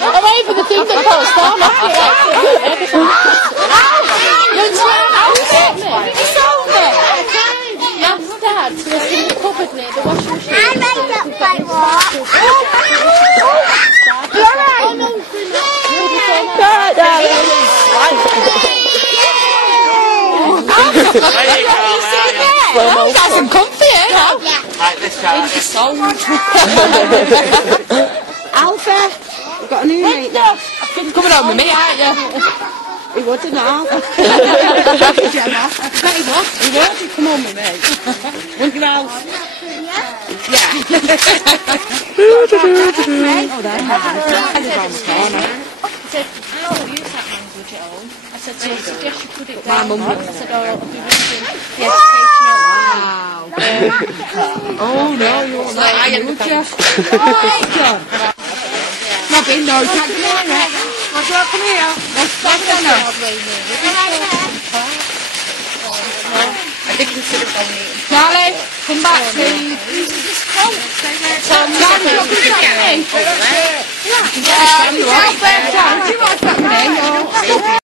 I'm waiting for the thing that post down. Yes, Dad. So there's in the cupboard near the washing machine. I made up my walk. Oh, that's some comfy, eh? Right, this guy. Alpha, we've got a new mate now. Coming home with me, aren't you? He wouldn't now. I bet he would. He would, he'd come home with me. Wouldn't you, Alf? Yeah. Oh, they're nice. They're around the corner. I said, I don't use that language at home. I said, so I suggest you put it down. I said, oh, I'll be reading the educational. Wow. Oh, no, you won't like it, would you? John. Robin, no, you can't come here yet. Come here. I did consider going in. Charlie, come back, please. Charlie, you're going to get me. Yeah,